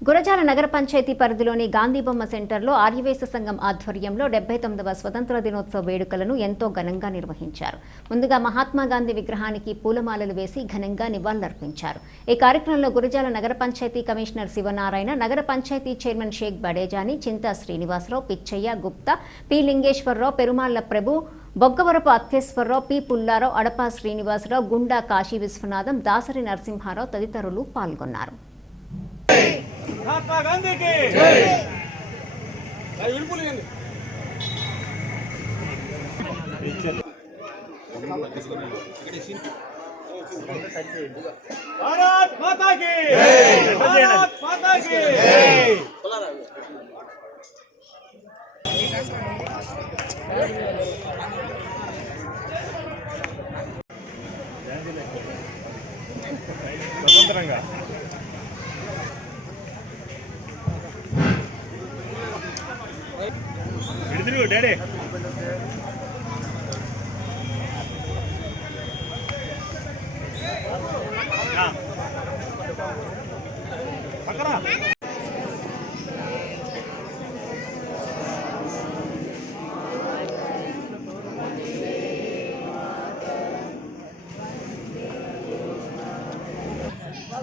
గురజాల నగర పంచాయతీ పరిధిలోని గాంధీబొమ్మ సెంటర్లో ఆర్యవేశ సంఘం ఆధ్వర్యంలో 79వ స్వతంత్ర దినోత్సవ వేడుకలను ఎంతో ఘనంగా నిర్వహించారు. ముందుగా మహాత్మా గాంధీ విగ్రహానికి పూలమాలలు వేసి ఘనంగా నివాళులర్పించారు. ఈ కార్యక్రమంలో గురజాల నగర పంచాయతీ కమిషనర్ శివనారాయణ, నగర పంచాయతీ చైర్మన్ షేక్ బడేజాని, చింతా శ్రీనివాసరావు, పిచ్చయ్య, గుప్తా, పి లింగేశ్వరరావు, పెరుమాళ్ల ప్రభు, బొగ్గవరపు అత్యేశ్వరరావు, పి పుల్లారావు, అడపా శ్రీనివాసరావు, గుండా కాశీ విశ్వనాథం, దాసరి నరసింహారావు తదితరులు పాల్గొన్నారు. महात्मा गांधी की जय। भारत माता की जय। भारत माता की जय। स्वतंत्रंगा డాడీ పక్కరా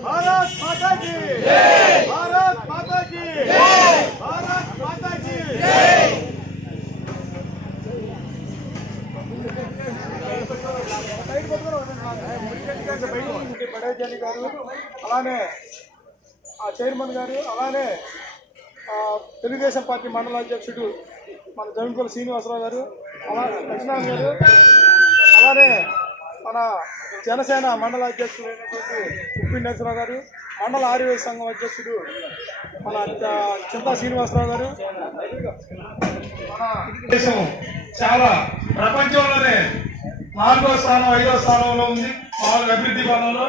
भारत माता की जय। भारत माता की जय। भारत माता की जय। బడేజాని గారు, అలానే ఆ చైర్మన్ గారు, అలానే తెలుగుదేశం పార్టీ మండల అధ్యక్షుడు మన జమిపల్లి శ్రీనివాసరావు గారు, లక్ష్మణ్ గారు, అలానే మన జనసేన మండల అధ్యక్షుడు అయినటువంటి ఉప్పి నరసరావు గారు, మండల ఆర్యవేశ సంఘం అధ్యక్షుడు మన చింతా శ్రీనివాసరావు గారు. మన దేశం చాలా ప్రపంచంలోనే 4వ స్థానం 5వ స్థానంలో ఉంది. అభివృద్ధి పదంలో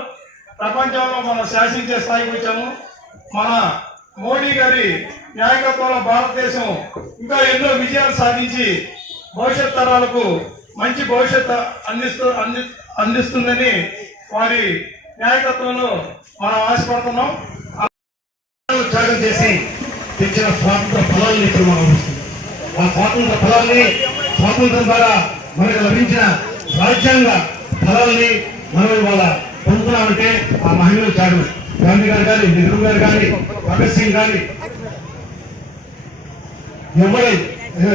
ప్రపంచంలో మనం శాసించే స్థాయికి వచ్చాము. మన మోడీ గారి నాయకత్వంలో భారతదేశం ఇంకా ఎన్నో విజయాలు సాధించి భవిష్యత్ తరాలకు మంచి భవిష్యత్తు అందిస్తుందని వారి నాయకత్వంలో మనం ఆశపడుతున్నాం. త్యాగం చేసి తెచ్చిన స్వాతంత్ర ఫలాన్ని ఇప్పుడు మనం వస్తుంది. ఆ స్వాతంత్ర ఫలాన్ని, స్వాతంత్రం ద్వారా మనకు లభించిన రాజ్యాంగ ఫలాల్ని మనం ఇవాళ పొందుతున్నామంటే ఆ మహిళలు త్యాగం. గాంధీ గారు కానీ, నెహ్రూ గారు కానీ, భగత్ సింగ్ కానీ,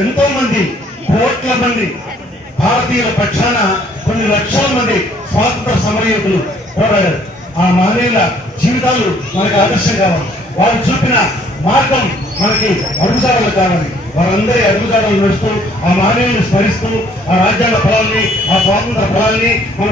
ఎంతో మంది, కోట్ల మంది భారతీయుల పక్షాన కొన్ని లక్షల మంది స్వాతంత్ర సమరయోధులు పోరాడారు. ఆ మహనీయుల జీవితాలు మనకు ఆదర్శం కావాలి. వారు చూపిన మార్గం మనకి అడుగుజాడలు కావాలి. వారందరి అడుగుజాడలు నడుస్తూ ఆ మహనీయులను స్మరిస్తూ ఆ రాజ్యాంగ ఫలాన్ని, ఆ స్వాతంత్ర ఫలాన్ని మన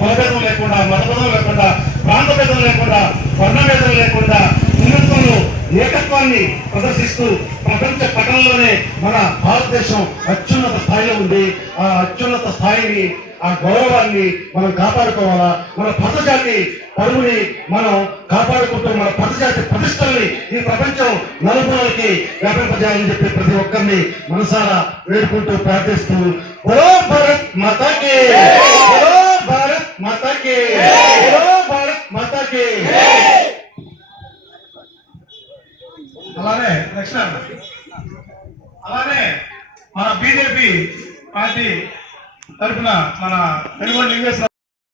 కులభేదం లేకుండా, మతభేదం లేకుండా, ప్రాంత భేదం లేకుండా, వర్ణభేదం లేకుండా హిందుత్వంలో ఏకత్వాన్ని ప్రదర్శిస్తూ ప్రపంచ పటంలోనే మన భారతదేశం అత్యున్నత స్థాయిలో ఉంది. ఆ అత్యున్నత స్థాయిని, ఆ గౌరవాన్ని మనం కాపాడుకోవాలా. మన పదజాతి పరువుని మనం కాపాడుకుంటూ మన పదజాతి ప్రతిష్టల్ని ఈ ప్రపంచం నలుగురికి వ్యాపింపజేయాలని చెప్పి ప్రతి ఒక్కరిని మనసారా వేడుకుంటూ ప్రార్థిస్తూ బలో భారత్ మాతాకి, బలో భారత్ మాతాకి, బలో భారత్ మాతాకి. అలానే అలానే మన బీజేపీ పార్టీ తరఫున మన పెనుగొండ లింగేశ్వర